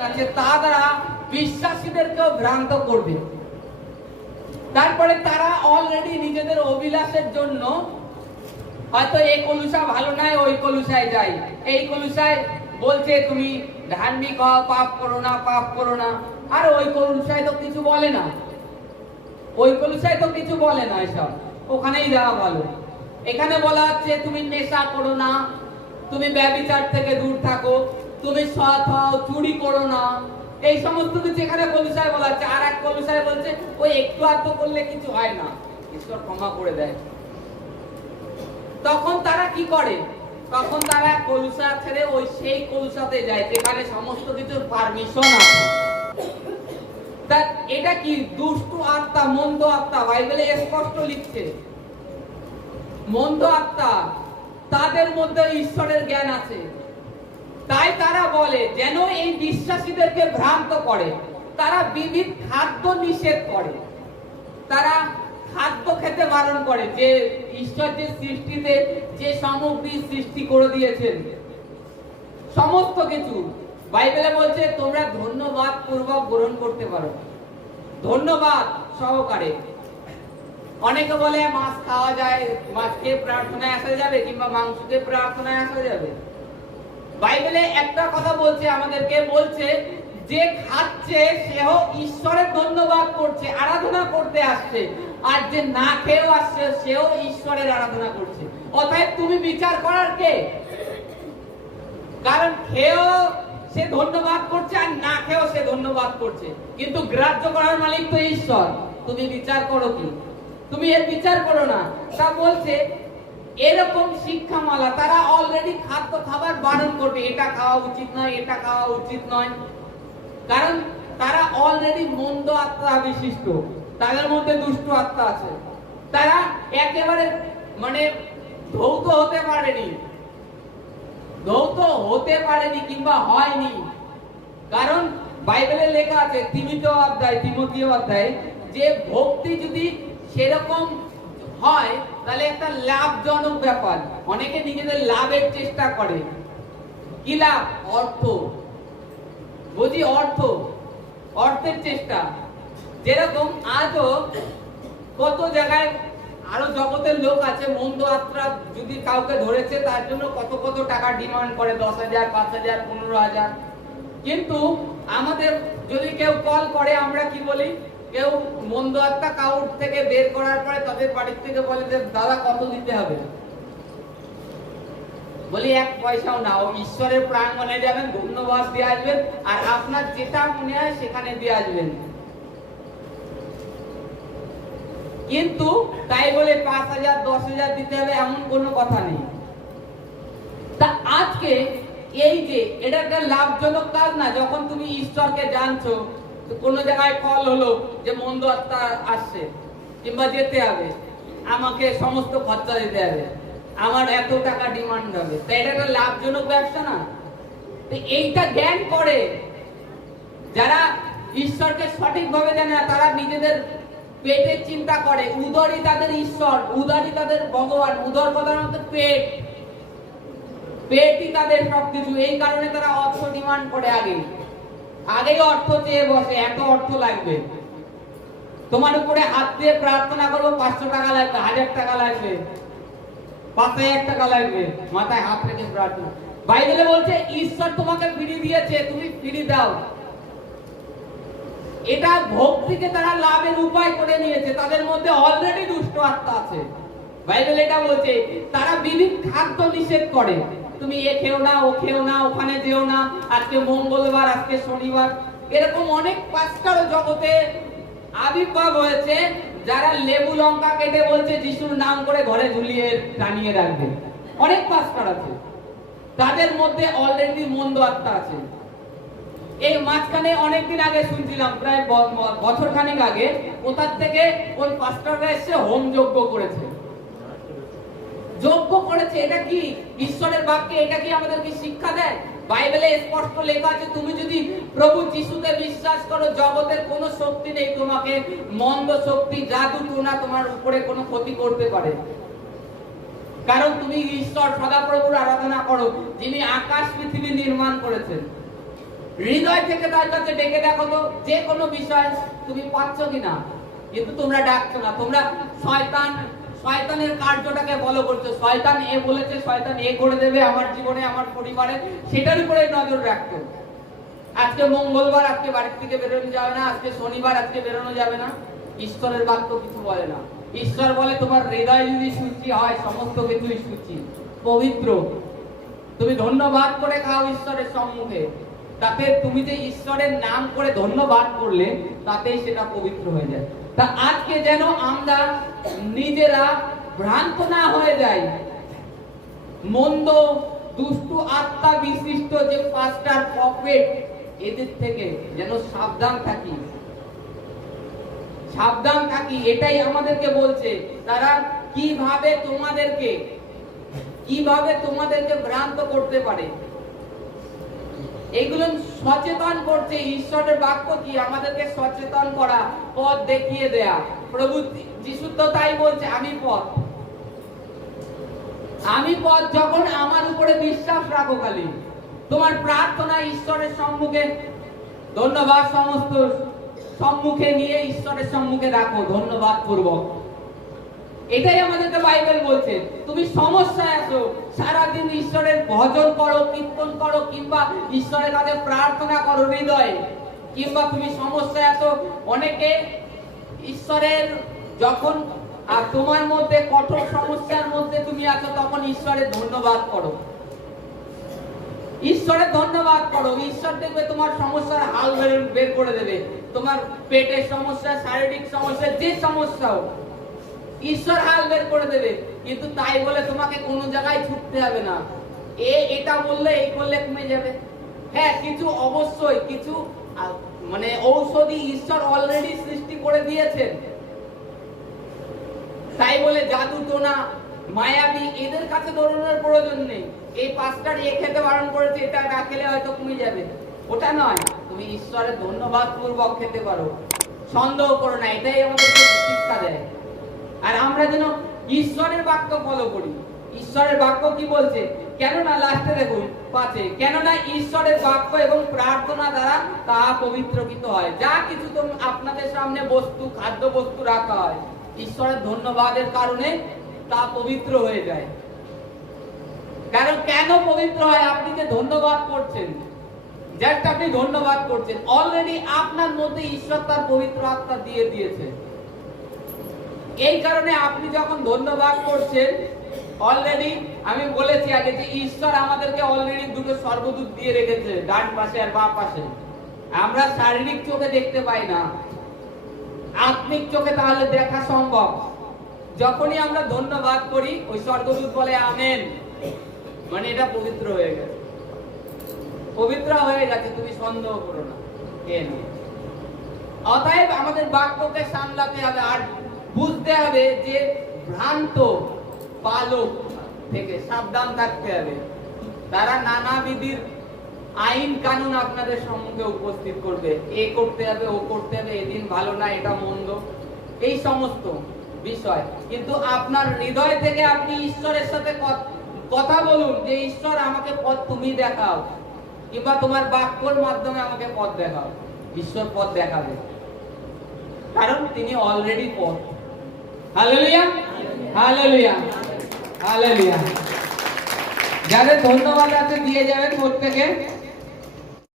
আছে তা দ্বারা বিশ্বাসীদেরকেও ভ্রান্ত করবে। তারপরে তারা অলরেডি নিজেদের অভিলাষের জন্য হয়তো এই কলুষা ভালো নয় ওই কলুষায় যাই, এই কলুষায় বলছে তুমি ধার্মিক হও, পাপ করো না, পাপ করো না, আর ওই কলুষায় তো কিছু বলে না, ওই কলুষায় তো কিছু বলে না, এসব ওখানেই যাওয়া ভালো। এখানে বলা হচ্ছে তুমি নেশা করো না, তুমি ব্যভিচার থেকে দূর থাকো, তুমি সৎ হও, চুরি করো না, এই সমস্ত কিছু এখানে কলুষায় বলা হচ্ছে। আর এক কলুষায় বলছে ওই একটু আধটু করলে কিছু হয় না, ঈশ্বর ক্ষমা করে দেয়। তখন তারা কি করে? তখন তারা কলুষা ছেড়ে ওই সেই কলুষাতে যায় যেখানে সমস্ত কিছুর পারমিশন আছে। তা এটা কি? দুষ্টু আত্মা, মন্দ আত্মা, বাইবেলে স্পষ্ট লিখছে মন্দ আত্মা, তাদের মধ্যে ঈশ্বরের জ্ঞান আছে। তাই তারা বলে যেন এই বিশ্বাসীদেরকে ভ্রান্ত করে, তারা বিবিধ খাদ্য নিষেধ করে, তারা খাদ্য খেতে বারণ করে, যে ঈশ্বর যে সৃষ্টিতে যে সামগ্রী সৃষ্টি করে দিয়েছেন সমস্ত কিছু, বাইবেলে বলছে তোমরা ধন্যবাদ পূর্বক গ্রহণ করতে পারো, ধন্যবাদ সহকারে। অনেকে বলে মাছ খাওয়া যায়, মাছ খেয়ে প্রার্থনায় আসা যাবে, কিংবা মাংস খেয়ে প্রার্থনায় আসা যাবে। বাইবেলে একটা কথা বলছে আমাদেরকে, বলছে যে খাচ্ছে সেও ঈশ্বরের ধন্যবাদ করছে, আরাধনা করতে আসছে, আর যে না খেয়েও আসছে সেও ঈশ্বরের আরাধনা করছে। অতএব তুমি বিচার করার কে? কারণ খেয়েও সে ধন্যবাদ করছে আর না খেয়েও সে ধন্যবাদ করছে, কিন্তু গ্রাহ্য করার মালিক তো ঈশ্বর। তুমি বিচার করো কি? তুমি এর বিচার করো না। তা বলছে এরকম শিক্ষামালা তারা অলরেডি খাদ্য খাবার বারণ করবে, এটা খাওয়া উচিত নয়, এটা খাওয়া উচিত নয়, কারণ তারা অলরেডি মন্দ আত্মা বিশিষ্ট, তাদের মধ্যে দুষ্ট আত্মা আছে। তারা একেবারে মানে ধৌত হতে পারেনি, ধৌত হতে পারেনি কিংবা হয়নি। কারণ বাইবেলে লেখা আছে তিমোথেয় অধ্যায় যে ভক্তি যদি সেরকম হয় তাহলে একটা লাভজনক ব্যাপার। অনেকে নিজেদের লাভের চেষ্টা করে। কি লাভ? অর্থ, বুঝি অর্থ, অর্থের চেষ্টা। যেরকম আজও কত জায়গায় আরো জগতের লোক আছে, মন্দ আত্মা যদি কাউকে ধরেছে তার জন্য কত কত টাকা ডিমান্ড করে, 10,000, 5,000, 15,000। কিন্তু আমাদের যদি কেউ কল করে, আমরা কি বলি? কেউ মন্দ আত্মা কাউর থেকে বের করার পরে তাদের বাড়ির থেকে বলে যে দাদা কত দিতে হবে? বলি 1 পয়সাও না, ও ঈশ্বরের প্রাঙ্গণে যাবেন, ধন্যবাদ দিয়ে আসবেন, আর আপনার যেটা মনে হয় সেখানে দিয়ে আসবেন। কিন্তু তাই বলে 5,000, 10,000 দিতে হবে এমন কোনো কথা নেই। তা আজকে এই যে এটা একটা লাভজনক কাজ না? যখন তুমি ঈশ্বরকে জানছো, কোন জায়গায় কল হলো যে মন্দ আত্মা আসছে কিংবা যেতে হবে, আমাকে সমস্ত খরচা দিতে হবে, আমার এত টাকা ডিমান্ড হবে, তাই এটা একটা লাভজনক ব্যবসা না? এইটা জ্ঞান করে যারা ঈশ্বরকে সঠিকভাবে জানে না, তারা নিজেদের পেটের চিন্তা করে। উদরই তাদের ঈশ্বর, উদরই তাদের ভগবান। উদর কথার মধ্যে পেট, পেটই তাদের সবকিছু। এই কারণে তারা অর্থ ডিমান্ড করে, আগেই অর্থ চেয়ে বসে, এত অর্থ লাগবে, তোমার উপরে হাত দিয়ে প্রার্থনা করবো, 500 টাকা লাগবে, 1000 টাকা লাগবে, 5,000 টাকা লাগবে, মাথায় হাত রেখে প্রার্থনা। বাইবেলে বলছে ঈশ্বর তোমাকে ফিরি দিয়েছে, তুমি ফিরি দাও। এটা ভক্তিকে তারা লাভের উপায় করে নিয়েছে, তাদের মধ্যে অলরেডি দুষ্ট আত্মা আছে। বাইবেল এটা বলছে তারা বিবিধ খাদ্য নিষেধ করে, তুমি এ খেও না, ও খেও না, ওখানে যেও না, আজকে মঙ্গলবার, আজকে শনিবার। এরকম অনেক পাস্টার জগতে আবির্ভাব হয়েছে যারা লেবু লঙ্কা কেটে বলছে যিশুর নাম করে ঘরে ঝুলিয়ে টানিয়ে রাখবে। অনেক পাস্টার আছে, তাদের মধ্যে অলরেডি মন্দ আত্মা আছে। এই মাঝখানে অনেকদিন আগে শুনছিলাম, প্রায় বছর খানিক আগে, কোথার থেকে ওই পাস্টাররা এসে হোম যজ্ঞ করেছে, যজ্ঞ করেছে। এটা কি ঈশ্বরের বাক্যে? এটা কি আমাদের কি শিক্ষা দেয়? বাইবেলে স্পষ্ট লেখা আছে তুমি যদি প্রভু যিশুকে বিশ্বাস করো, জগতের কোনো শক্তি নেই তোমাকে, মন্দ শক্তি, জাদু টোনা তোমার উপরে কোনো ক্ষতি করতে পারে। কারণ তুমি ঈশ্বর সদাপ্রভুর আরাধনা করো, যিনি আকাশ পৃথিবী নির্মাণ করেছেন। হৃদয় থেকে তার কাছে ডেকে দেখো তো, যে কোনো বিষয় তুমি পাচ্ছ কিনা। কিন্তু তোমরা ডাকছো না, তোমরা শয়তানের কার্যটাকে ফলো করছো। শয়তান এ বলেছে, শয়তান এ করে দেবে আমার জীবনে, আমার পরিবারে, সেটার উপরে নজর রাখতো। আজকে মঙ্গলবার, আজকে বাড়ির থেকে বেরোনো যাবে না, আজকে শনিবার, আজকে বেরোনো যাবে না। ঈশ্বরের বাক্য কিছু বলে না। ঈশ্বর বলে তোমার হৃদয় যদি শুচি হয়, সমস্ত কিছুই শুচি, পবিত্র। তুমি ধন্যবাদ করে খাও ঈশ্বরের সম্মুখে, তাতে তুমি যে ঈশ্বরের নাম করে ধন্যবাদ করলে, তাতেই সেটা পবিত্র হয়ে যায়। তা আজকে যেন আমরা নিজেরা ভ্রান্ত না হয়ে যাই, মন্দ দুষ্টু আত্মা বিশিষ্ট যে পাস্টার প্রফেট, এদের থেকে যেন সাবধান থাকি, সাবধান থাকি। এটাই আমাদেরকে বলছে। তারা কিভাবে তোমাদেরকে ভ্রান্ত করতে পারে, এগুলো সচেতন করছে। ঈশ্বরের বাক্য কি আমাদেরকে সচেতন করা, পথ দেখিয়ে দেয়া। প্রভু যিশু তো তাই বলছে, আমি পথ। যখন আমার উপরে বিশ্বাস রাখো, খালি তোমার প্রার্থনা ঈশ্বরের সম্মুখে, ধন্যবাদ সমস্ত সম্মুখে নিয়ে ঈশ্বরের সম্মুখে রাখো ধন্যবাদ পূর্বক। এটাই আমাদেরকে বাইবেল বলছে। তুমি সমস্যায় আছো, সারাদিন ঈশ্বরের ভজন করো, কীর্তন করো, কিংবা ঈশ্বরের কাছে প্রার্থনা করো হৃদয়ে, কিংবা তুমি সমস্যায় আছো, অনেকে ঈশ্বরের যখন আর তোমার মধ্যে কঠোর সমস্যার মধ্যে তুমি আছো, তখন ঈশ্বরের ধন্যবাদ করো, ঈশ্বরের ধন্যবাদ করো। ঈশ্বর দেখবে তোমার সমস্যার হাল বের করে দেবে। তোমার পেটের সমস্যা, শারীরিক সমস্যা, যে সমস্যা হোক, ঈশ্বর হাল বের করে দেবে। কিন্তু তাই বলে তোমাকে কোনো জায়গায় ছুটতে হবে না। এটা বললে, এই করলে কমে যাবে। হ্যাঁ, কিছু অবশ্যই কিছু মানে ঔষধি ঈশ্বর অলরেডি সৃষ্টি করে দিয়েছেন। তাই বলে জাদু টোনা, মায়াবী, এদের কাছে দৌড়ানোর প্রয়োজন নেই। এই পাঁচটার খেতে বারণ করেছে, এটা না খেলে হয়তো কমে যাবে, ওটা নয়। তুমি ঈশ্বরের ধন্যবাদ পূর্বক খেতে পারো, সন্দেহ করো না। এটাই আমাদেরকে শিক্ষা দেয়। আর আমরা যেন ঈশ্বরের বাক্য ফলো করি। ঈশ্বরের বাক্য কি বলছে? কেননা লাস্টে দেখুন 5-এ, কেননা ঈশ্বরের বাক্য এবং প্রার্থনা দ্বারা তাহা পবিত্রকৃত হয়। যা কিছু আপনাদের সামনে বস্তু, খাদ্য বস্তু রাখা হয়, ঈশ্বরের ধন্যবাদের কারণে তা পবিত্র হয়ে যায়। কারণ কেন পবিত্র হয়? আপনি যে ধন্যবাদ করছেন, জাস্ট আপনি ধন্যবাদ করছেন, অলরেডি আপনার মধ্যে ঈশ্বর তার পবিত্র আত্মা দিয়ে দিয়েছে। এই কারণে আপনি যখন ধন্যবাদ করছেন, অলরেডি আমি বলেছি আগে যে ঈশ্বর আমাদেরকে অলরেডি দুটো স্বর্গদূত দিয়ে রেখেছে, ডান পাশে আর বাম পাশে। আমরা শারীরিক চোখে দেখতে পাই না, আত্মিক চোখে তাহলে দেখা সম্ভব। যখনই আমরা ধন্যবাদ করি, ওই স্বর্গদূত বলে আমেন, মানে এটা পবিত্র হয়ে গেছে, পবিত্র হয়ে গেছে। তুমি সন্দেহ করো না। অতএব আমাদের বাক্যকে সামলাতে হবে আর বুঝতে হবে যে ভ্রান্ত বালক থেকে সাবধান থাকতে হবে। তারা নানাবিধের আইন কানুন আপনাদের সম্মুখে উপস্থিত করবে, এ করতে হবে, ও করতে হবে, এদিন ভালো না, এটা মন্দ, এই সমস্ত বিষয়। কিন্তু আপনার হৃদয় থেকে আপনি ঈশ্বরের সাথে কথা বলুন যে ঈশ্বর আমাকে পথ তুমি দেখাও, কিংবা তোমার বাক্যর মাধ্যমে আমাকে পথ দেখাও। ঈশ্বর পথ দেখাবে, কারণ তিনি অলরেডি পথ। Hallelujah, hallelujah, hallelujah. যাদের ধন্যবাদ আছে দিয়ে যাবেন প্রত্যেকে।